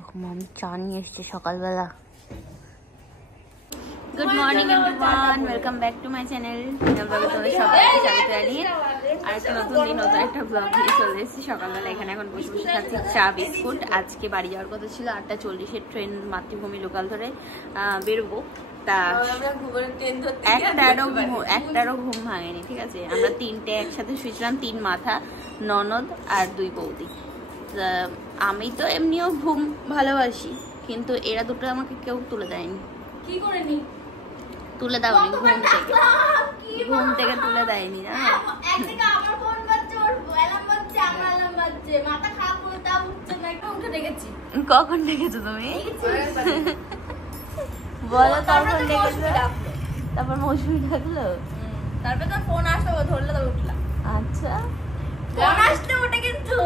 দেখো মামি চা নিয়ে এসছে সকালবেলা। Good morning everyone, welcome back to my channel. তোমাদের সবাইকে স্বাগত জানিয়ে আর একটা নতুন দিন নতুন একটা ব্লগ নিয়ে চলে এসেছি। সকালবেলা এখানে এখন বসে বসে খাচ্ছি চা বিস্কুট। আজকে বাড়ি যাওয়ার কথা ছিল 8:40-এর ট্রেন, মাতৃভূমি লোকাল ধরে বেরোবো। তা একটারও ঘুম ভাঙেনি, ঠিক আছে। আমরা তিনটে একসাথে শুয়েছিলাম, 3 মাথা, ননদ আর 2 বৌদি। আমি তো এমনিও ঘুম ভালোবাসি, কিন্তু এরা দুটো আমাকে কেউ তুলে দেয়নি। কি করে নি তুলে দাওনি ঘুম থেকে তুলে দেয়নি না। একদিকে আমার ফোন বাজছে, ওর অ্যালার্ম বাজছে, আমার অ্যালার্ম বাজছে, মাথা খারাপ করে তা উঠছে না, একটু উঠে দেখেছি। কখন দেখেছো তুমি? বলো কখন দেখেছো? তারপর মৌসুমি ডাকলো, তারপর তো ফোন আসলো, ও ধরলো, তো উঠলাম। আচ্ছা ফোন আসতে ওটা কিন্তু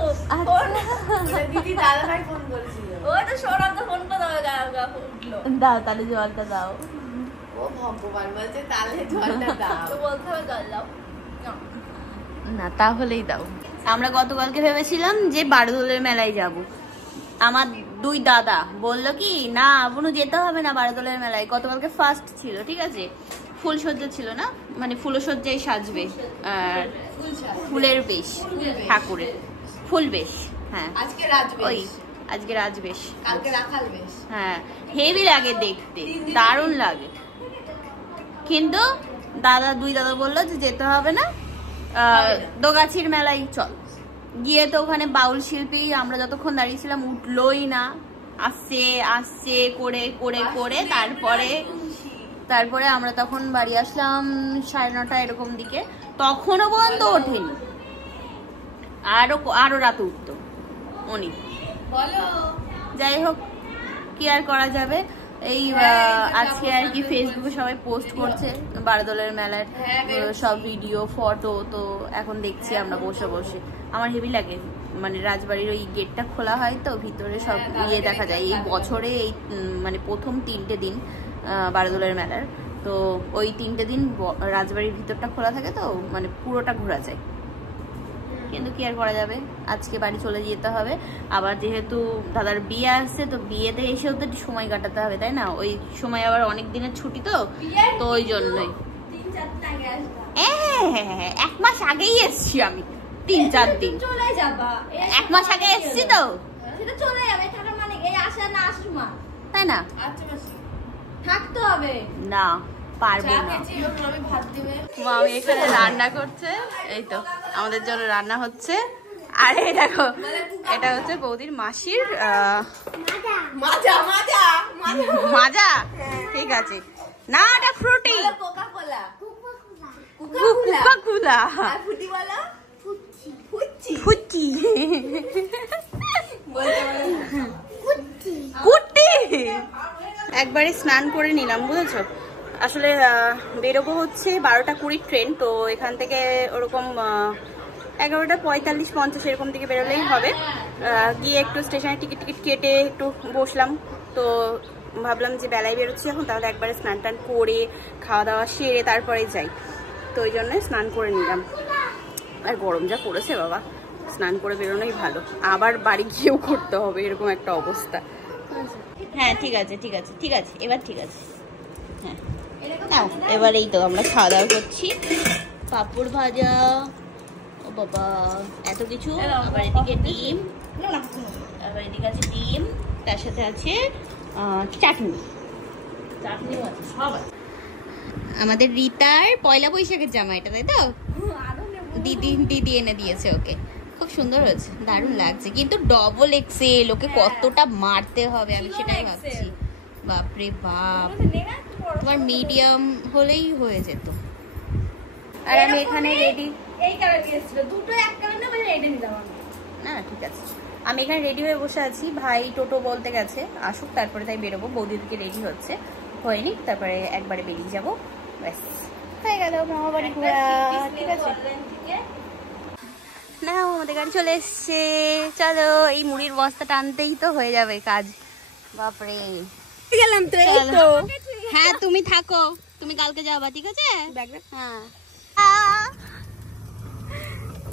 দিদি দাদা ভাই ফোন করেছিল, ও তো সৌরভ তো ফোন করে উঠলো। দাও তাহলে জলটা দাও। ও ভগবান বলছে তাহলে জলটা দাও, তো বলতে হবে জল দাও না, তাহলেই দাও। আমরা গতকালকে ভেবেছিলাম যে বারদোলের মেলায় যাব। আমার 2 দাদা বললো কি না আপনি যেতে হবে না বারদোলের মেলায়। গতকালকে ফার্স্ট ছিল, ঠিক আছে, ফুলসজ্জা ছিল না, মানে ফুলসজ্জায় সাজবে, ফুলের বেশ, ঠাকুরের ফুল বেশ। হ্যাঁ আজকে রাজবেশ, ওই আজকে রাজবেশ, কালকে রাখাল বেশ। হ্যাঁ হেভি লাগে দেখতে, দারুণ লাগে। কিন্তু 2 দাদা বললো যে যেতে হবে না, দোগাছির মেলায় চল। গিয়ে তো ওখানে বাউল শিল্পী আমরা যতক্ষণ দাঁড়িয়েছিলাম উঠলোই না, আসছে করে করে করে তারপরে আমরা তখন বাড়ি আসলাম 9:30 এরকম দিকে, তখনও পর্যন্ত ওঠেনি। আরো রাত উঠতো উনি। যাই হোক, কি আর করা যাবে। এই আজকে আর কি ফেসবুকে সবাই পোস্ট করছে বারদোলের মেলার সব ভিডিও ফটো, তো এখন দেখছি আমরা বসে বসে। আমার হেভি লাগে, মানে রাজবাড়ির ওই গেটটা খোলা হয় তো ভিতরে সব ইয়ে দেখা যায়। এই বছরে এই মানে প্রথম 3টে দিন বারদোলের মেলার, তো ওই 3টে দিন রাজবাড়ির ভিতরটা খোলা থাকে, তো মানে পুরোটা ঘোরা যায়। কিন্তু কি আর করা যাবে, আজকে বাড়ি চলে যেতে হবে। আবার যেহেতু দাদার বিয়ে আসছে, তো বিয়েতে এসেও তো একটু সময় কাটাতে হবে, তাই না? ওই সময় আবার অনেক দিনের ছুটি, তো ওই জন্যই। হ্যাঁ 1 মাস আগেই এসছি আমি, 3-4 দিন। চলে যাবা 1 মাস আগে এসছি তো, সেটা চলে যাবে, থাকা মানে এই আসা না আসা মা, তাই না? আচ্ছা মাসি থাকতে হবে না, পারবো না। আমি ভাত দিবে, মামি এখানে রান্না করছে, এই তো আমাদের জন্য রান্না হচ্ছে। আরে দেখো, এটা হচ্ছে বৌদির মাসির মাজা, ঠিক আছে না, এটা Frooti, Coca Cola, Coca Cola, আর ফুটি বলো ফুটি, কুটি। একবারে স্নান করে নিলাম, বুঝেছো। আসলে বেরোবো হচ্ছে 12:20 ট্রেন, তো এখান থেকে ওরকম 11:45-50 এরকম দিকে বেরোলেই হবে। গিয়ে একটু স্টেশনে টিকিট কেটে একটু বসলাম, তো ভাবলাম যে বেলায় বেরোচ্ছি এখন, তাহলে একবারে স্নান টান করে খাওয়া দাওয়া সেরে তারপরে যাই, তো ওই জন্য স্নান করে নিলাম। আর গরম যা পড়েছে বাবা, স্নান করে বেরোনোই ভালো, আবার বাড়ি গিয়েও করতে হবে এরকম একটা অবস্থা। হ্যাঁ ঠিক আছে ঠিক আছে ঠিক আছে, এবার ঠিক আছে। হ্যাঁ নাও, এবার এই তো আমরা খাওয়া দাওয়া করছি, পাঁপড় ভাজা, ও বাবা এত কিছু, আবার এদিকে ডিম, আবার এদিকে আছে ডিম, তার সাথে আছে চাটনি। আমাদের রিতার পয়লা বৈশাখের জামা এটা, তাই তো? দিদি এনে দিয়েছে ওকে, খুব সুন্দর হয়েছে, দারুণ লাগছে, কিন্তু ডবল এক্সেল, ওকে কতটা মারতে হবে আমি সেটাই ভাবছি। বাপরে বাপ, তোমার মিডিয়াম হলেই হয়ে যেত। আর আমি এখানে রেডি, এই কালার দিয়েছিল দুটো, এক কালার না, মানে এটা নিলাম আমি। না ঠিক আছে, আমি এখানে রেডি হয়ে বসে আছি। ভাই টোটো বলতে গেছে, আসুক তারপরে তাই বেরোবো। বৌদিদিকে রেডি হচ্ছে, হয়নি, তারপরে একবারে বেরিয়ে যাবো, ব্যাস হয়ে গেল মামা বাড়ি ঘোরা। ঠিক আছে না, আমাদের গাড়ি চলে এসছে, চলো। এই মুড়ির বস্তা টানতেই তো হয়ে যাবে কাজ। বাপরে গেলাম তো, এই তো। হ্যাঁ তুমি থাকো, তুমি কালকে যাবা, ঠিক আছে? হ্যাঁ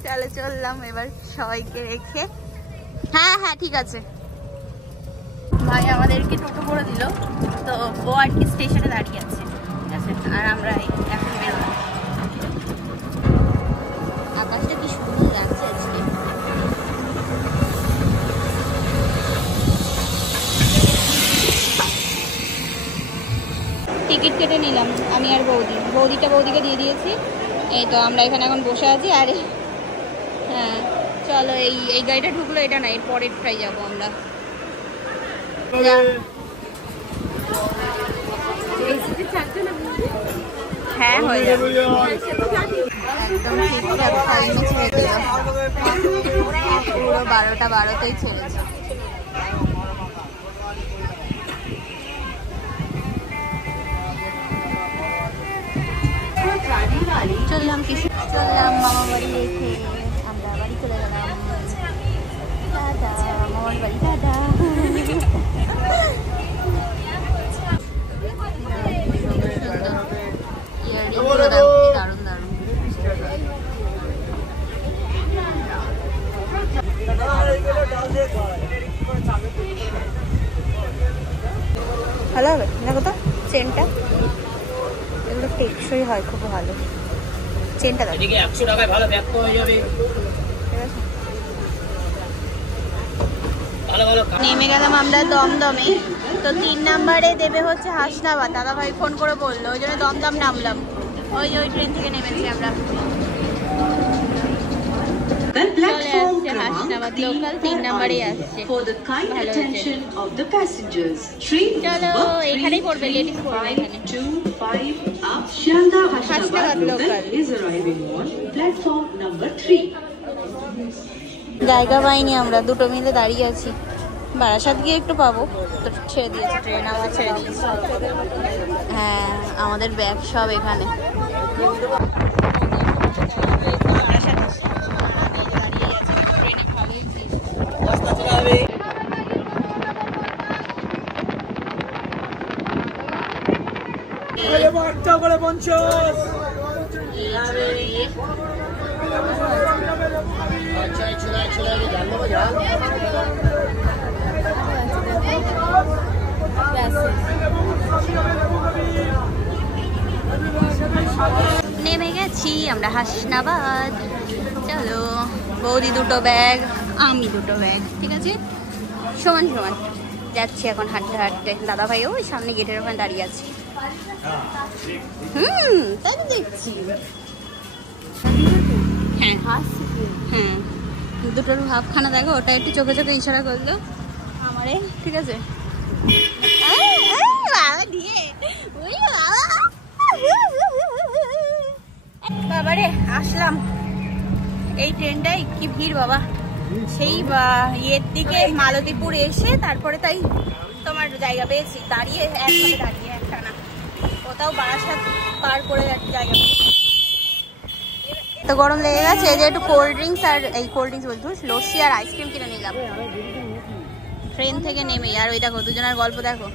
চলো চললাম এবার সবাইকে রেখে। হ্যাঁ হ্যাঁ ঠিক আছে। ভাই আমাদেরকে টোটো করে দিল, তো ও আর কি স্টেশনে দাঁড়িয়ে আছে, ঠিক আছে। আর আমরা এখন বেরোবো। আকাশটা কি সুন্দর লাগছে আজকে। টিকিট কেটে নিলাম আমি আর বৌদিকে দিয়ে দিয়েছি। এই তো আমরা এখানে এখন বসে আছি। আর হ্যাঁ চলো, এই গাড়িটা ঢুকলো, এটা না, এর পরেরটাই যাবো আমরা। হ্যাঁ হয়ে যাবে একদম ঠিকঠাক টাইমে ছেড়ে দিল, পুরো 12:12তেই ছেড়েছে। চললাম মামা বাড়ি রেখে আমরা বাড়ি চলে গেলাম। দাদা মামার বাড়ি, দাদা দারুণ দারুণ। ভালো হবে দেখো তো চেনটা, এগুলো টেকসই হয়, খুব ভালো চেনটা। দেখো 100 টাকায় ভালো ব্যাগ হয়ে যাবে। নেমে গেলাম আমরা দমদমে। তো 3 নাম্বারে দেবে হচ্ছে হাসনাবাদ। দাদা ভাই ফোন করে বললো, ওই জন্য দমদম নামলাম। ওই ট্রেন থেকে নেমেছি আমরা। হাসনাবাদ লোকাল 3 নাম্বারে আসছে। চলো এখানেই পড়বে, লেডিস পড়বে এখানে। হাসনাবাদ লোকাল। জায়গা পাইনি আমরা, দুটো মিলে দাঁড়িয়ে আছি। বারাসাত গিয়ে একটু পাবো, তো ছেড়ে দিয়েছে ট্রেন, আমাদের ছেড়ে দিয়েছে। হ্যাঁ আমাদের ব্যাগ সব এখানে। নেমে গেছি আমরা হাসনাবাদ। চলো বৌদি দুটো ব্যাগ, আমি দুটো ব্যাগ, ঠিক আছে সমান সমান যাচ্ছি এখন হাঁটতে হাঁটতে। দাদা ভাই ওই সামনে গেটের ওখানে দাঁড়িয়ে আছে। তাই তো দেখছি। হ্যাঁ হ্যাঁ দুটোর ভাবখানা দেখো, ওটা একটু চোখে চোখে ইশারা করলো আমারে, ঠিক আছে। বাবারে আসলাম, এই ট্রেনটাই কি ভিড় বাবা। সেই ইয়ের দিকে মালতীপুর এসে তারপরে তাই তোমার জায়গা পেয়েছি, দাঁড়িয়ে একসাথে দাঁড়িয়ে একটানা, কোথাও বারাসাত পার করে জায়গা পেয়েছি। তো গরম লেগে গেছে, এই যে একটু কোল্ড ড্রিঙ্কস আর এই কোল্ড ড্রিঙ্কস বলছি লস্যি আর আইসক্রিম কিনে নিলাম ট্রেন থেকে নেমে। আর ওই দেখো দুজনের গল্প, দেখো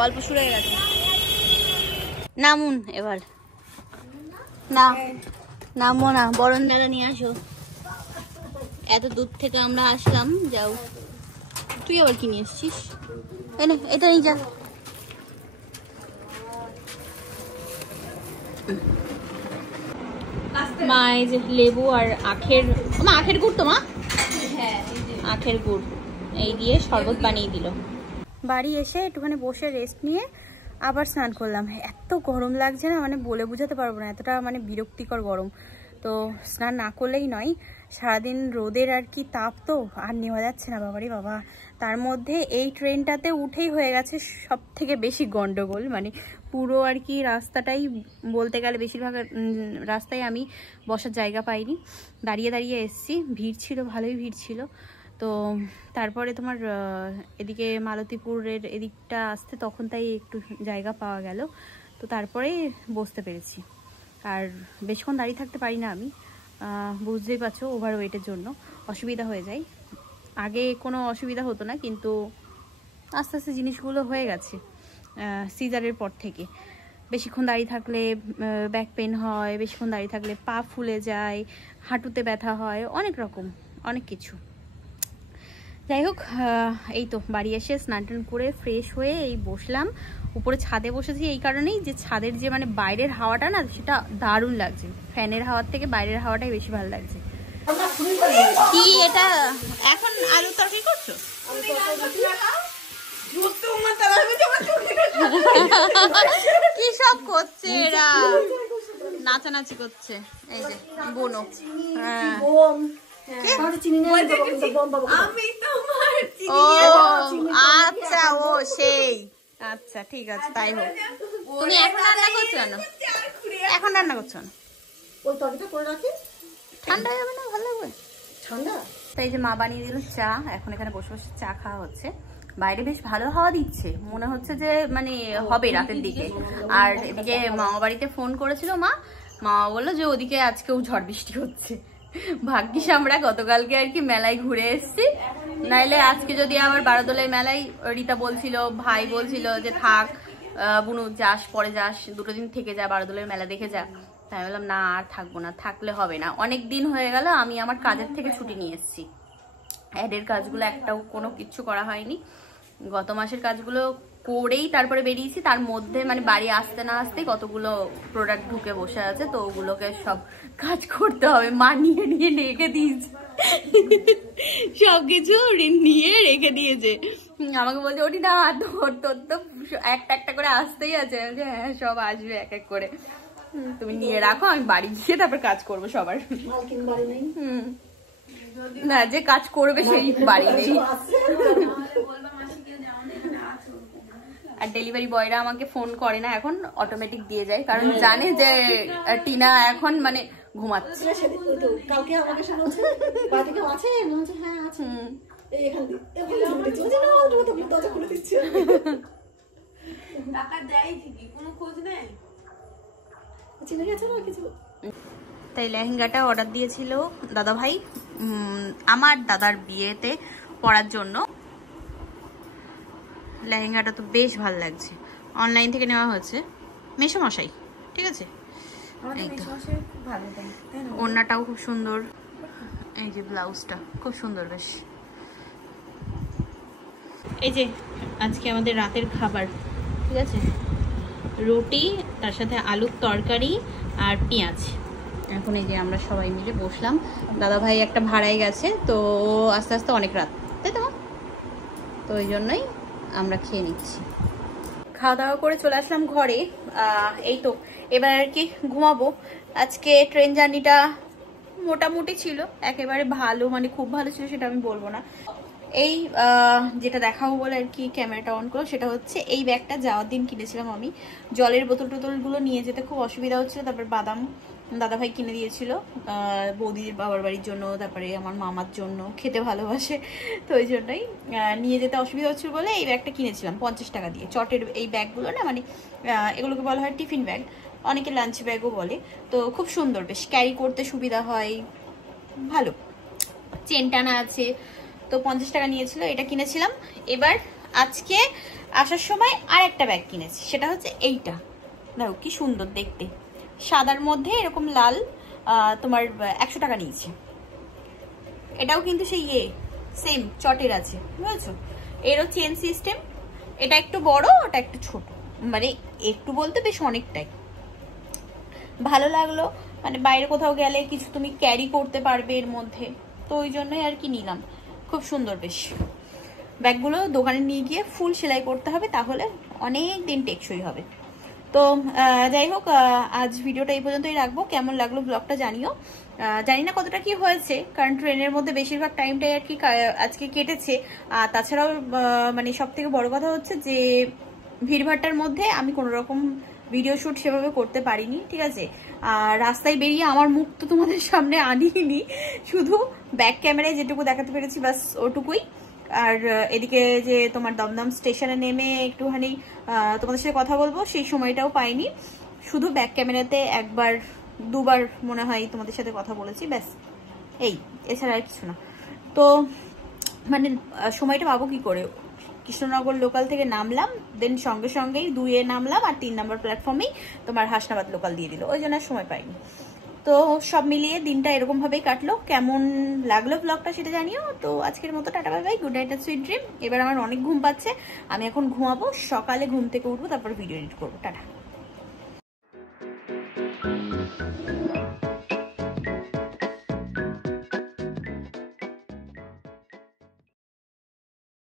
গল্প শুরু হয়ে গেছে। নামুন এবার, না নামবো না, বরণ মেলা নিয়ে আসো। এত দূর থেকে আমরা আসলাম, যাও। তুই আবার কি নিয়ে এসছিস? এনে এটা নিয়ে যা। মা এই যে লেবু আর আখের গুড়, তো মা আখের গুড় এই দিয়ে শরবত বানিয়ে দিল। বাড়ি এসে একটুখানি বসে রেস্ট নিয়ে আবার স্নান করলাম। এত গরম লাগছে না, মানে বলে বোঝাতে পারবো না, এতটা মানে বিরক্তিকর গরম। তো স্নান না করলেই নয়, সারাদিন রোদের আর কি তাপ, তো আর নেওয়া যাচ্ছে না বাবারে বাবা। তার মধ্যে এই ট্রেনটাতে উঠেই হয়ে গেছে সব থেকে বেশি গন্ডগোল, মানে পুরো আর কি রাস্তাটাই বলতে গেলে বেশিরভাগ রাস্তায় আমি বসার জায়গা পাইনি, দাঁড়িয়ে দাঁড়িয়ে এসছি। ভিড় ছিল, ভালোই ভিড় ছিল। তো তারপরে তোমার এদিকে মালতীপুরের এদিকটা আসতে তখন তাই একটু জায়গা পাওয়া গেল, তো তারপরে বসতে পেরেছি। আর বেশিক্ষণ দাঁড়িয়ে থাকতে পারি না আমি, বুঝতেই পারছো ওভারওয়েটের জন্য অসুবিধা হয়ে যায়। আগে কোনো অসুবিধা হতো না, কিন্তু আস্তে আস্তে জিনিসগুলো হয়ে গেছে সিজারের পর থেকে। বেশিক্ষণ দাঁড়িয়ে থাকলে ব্যাক পেন হয়, বেশিক্ষণ দাঁড়িয়ে থাকলে পা ফুলে যায়, হাঁটুতে ব্যথা হয়, অনেক রকম অনেক কিছু। যাই হোক, এই তো বাড়ি এসে স্নান টান করে ফ্রেশ হয়ে এই বসলাম। উপরে ছাদে বসেছি এই কারণেই যে ছাদের যে মানে বাইরের হাওয়াটা না সেটা দারুণ লাগছে। ফ্যানের হাওয়ার থেকে বাইরের হাওয়াটাই বেশি ভালো লাগছে। কি এটা এখন আলু তরকারি করছো? কি সব করছে এরা, নাচানাচি করছে। এই যে বোনো, আচ্ছা ও সেই, আচ্ছা ঠিক আছে তাই হোক। তুমি এখন রান্না করছো না? এখন রান্না করছো না? ঠান্ডা যাবে না, ভালো লাগবে ঠান্ডা। তাই যে মা বানিয়ে দিল চা, এখন এখানে বসে বসে চা খাওয়া হচ্ছে। বাইরে বেশ ভালো হাওয়া দিচ্ছে, মনে হচ্ছে যে মানে হবে রাতের দিকে। আর এদিকে মামা বাড়িতে ফোন করেছিল মা বললো যে ওদিকে আজকেও ঝড় বৃষ্টি হচ্ছে। ভাগ্যিস আমরা গতকালকে আর কি মেলায় ঘুরে এসেছি, নাইলে আজকে যদি আবার বারোদোলায় মেলায়, রীতা বলছিল, ভাই বলছিল যে থাক বুনু যাস, পরে যাস, 2 দিন থেকে যা, বারোদোলার মেলা দেখে যা। তাই বললাম না আর থাকবো না, থাকলে হবে না। অনেক দিন হয়ে গেল আমি আমার কাজের থেকে ছুটি নিয়ে এসেছি। অ্যাডের কাজগুলো একটাও কোনো কিচ্ছু করা হয়নি, গত মাসের কাজগুলো করেই তারপরে বেরিয়েছি। তার মধ্যে মানে বাড়ি আসতে না আসতে কতগুলো প্রোডাক্ট ঢুকে বসে আছে, তো ওগুলোকে সব কাজ করতে হবে। মা নিয়ে রেখে দিয়েছে, সবকিছু নিয়ে রেখে দিয়েছে। আমাকে বলছে ওটি না তোর তো একটা একটা করে আসতেই আছে। হ্যাঁ সব আসবে এক এক করে, তুমি নিয়ে রাখো, আমি বাড়ি গিয়ে তারপর কাজ করবো সবার। না যে কাজ করবে সেই বাড়ি নেই। আর ডেলিভারি বয়রা আমাকে ফোন করে না এখন, অটোমেটিক দিয়ে যায়, কারণ জানে যে টিনা এখন মানে ঘুমাচ্ছে। তাই লেহেঙ্গাটা অর্ডার দিয়েছিল দাদা ভাই আমার দাদার বিয়েতে পরার জন্য। লেহেঙ্গাটা তো বেশ ভালো লাগছে, অনলাইন থেকে নেওয়া হয়েছে, মেসোমশাই, ঠিক আছে। ওড়নাটাও খুব সুন্দর, এই যে ব্লাউজটা খুব সুন্দর বেশ। এই যে আজকে আমাদের রাতের খাবার, ঠিক আছে, রুটি, তার সাথে আলুর তরকারি আর পেঁয়াজ। এখন এই যে আমরা সবাই মিলে বসলাম। দাদা ভাই একটা ভাড়ায় গেছে, তো আস্তে আস্তে অনেক রাত, তাই তো ওই জন্যই আমরা খেয়ে নিচ্ছি। খাওয়া দাওয়া করে চলে আসলাম ঘরে। এই তো এবার আর কি ঘুমাবো। আজকে ট্রেন জার্নিটা মোটামুটি ছিল, একেবারে ভালো মানে খুব ভালো ছিল সেটা আমি বলবো না। এই যেটা দেখাবো বলে আর কি ক্যামেরাটা অন করো, সেটা হচ্ছে এই ব্যাগটা যাওয়ার দিন কিনেছিলাম আমি। জলের বোতল টোতলগুলো নিয়ে যেতে খুব অসুবিধা হচ্ছিল। তারপর বাদাম দাদাভাই কিনে দিয়েছিল বৌদির বাবার বাড়ির জন্য, তারপরে আমার মামার জন্য, খেতে ভালোবাসে, তো ওই জন্যই নিয়ে যেতে অসুবিধা হচ্ছিল বলে এই ব্যাগটা কিনেছিলাম 50 টাকা দিয়ে। চটের এই ব্যাগগুলো না মানে এগুলোকে বলা হয় টিফিন ব্যাগ, অনেকে লাঞ্চ ব্যাগও বলে। তো খুব সুন্দর, বেশ ক্যারি করতে সুবিধা হয়, ভালো চেন টানা আছে। তো 50 টাকা নিয়েছিল, এটা কিনেছিলাম। এবার আজকে আসার সময় আর একটা ব্যাগ কিনেছি, সেটা হচ্ছে এইটা। দেখো কি সুন্দর দেখতে, সাদার মধ্যে এরকম লাল, তোমার 100 টাকা নিয়েছে। এটাও কিন্তু সেই সেম চটের আছে, বুঝেছো। এরও চেন সিস্টেম, এটা একটু বড়, ওটা একটু ছোট, মানে একটু বলতে বেশ অনেকটাই ভালো লাগলো। মানে বাইরে কোথাও গেলে কিছু তুমি ক্যারি করতে পারবে এর মধ্যে, তো ওই জন্যই আর কি নিলাম। খুব সুন্দর বেশ। ব্যাগগুলো দোকানে নিয়ে গিয়ে ফুল সেলাই করতে হবে, তাহলে অনেক দিন টেকসই হবে। তো যাই হোক, আজ ভিডিওটা এই পর্যন্তই রাখবো। কেমন লাগলো ব্লগটা জানিও। জানি না কতটা কি হয়েছে, কারণ ট্রেনের মধ্যে বেশিরভাগ টাইমটাই আর কি আজকে কেটেছে। তাছাড়াও মানে সব থেকে বড় কথা হচ্ছে যে ভিড়ভাট্টার মধ্যে আমি কোনো রকম ভিডিও শ্যুট সেভাবে করতে পারিনি, ঠিক আছে। আর রাস্তায় বেরিয়ে আমার মুখ তো তোমাদের সামনে আনিনি, শুধু ব্যাক ক্যামেরায় যেটুকু দেখাতে পেরেছি বাস ওটুকুই। আর এদিকে যে তোমার দমদম স্টেশনে নেমে একটুখানি তোমাদের সাথে কথা বলবো সেই সময়টাও পাইনি, শুধু ব্যাক ক্যামেরাতে একবার দুবার মনে হয় তোমাদের সাথে কথা বলেছি, ব্যাস এই, এছাড়া আর কিছু না। তো মানে সময়টা পাবো কি করে? কৃষ্ণনগর লোকাল থেকে নামলাম, দেন সঙ্গে সঙ্গেই 2-এ নামলাম, আর 3 নম্বর প্ল্যাটফর্মেই তোমার হাসনাবাদ লোকাল দিয়ে দিল, ওই জন্য সময় পাইনি। তো সব মিলিয়ে দিনটা এরকম ভাবেই কাটলো। কেমন লাগলো ব্লগটা সেটা জানিও। তো আজকের মতো tata bye bye, good night and sweet dream. এবার আমার অনেক ঘুম পাচ্ছে, আমি এখন ঘুমাবো, সকালে ঘুম থেকে উঠবো, তারপর ভিডিও এডিট করবো। টাটা।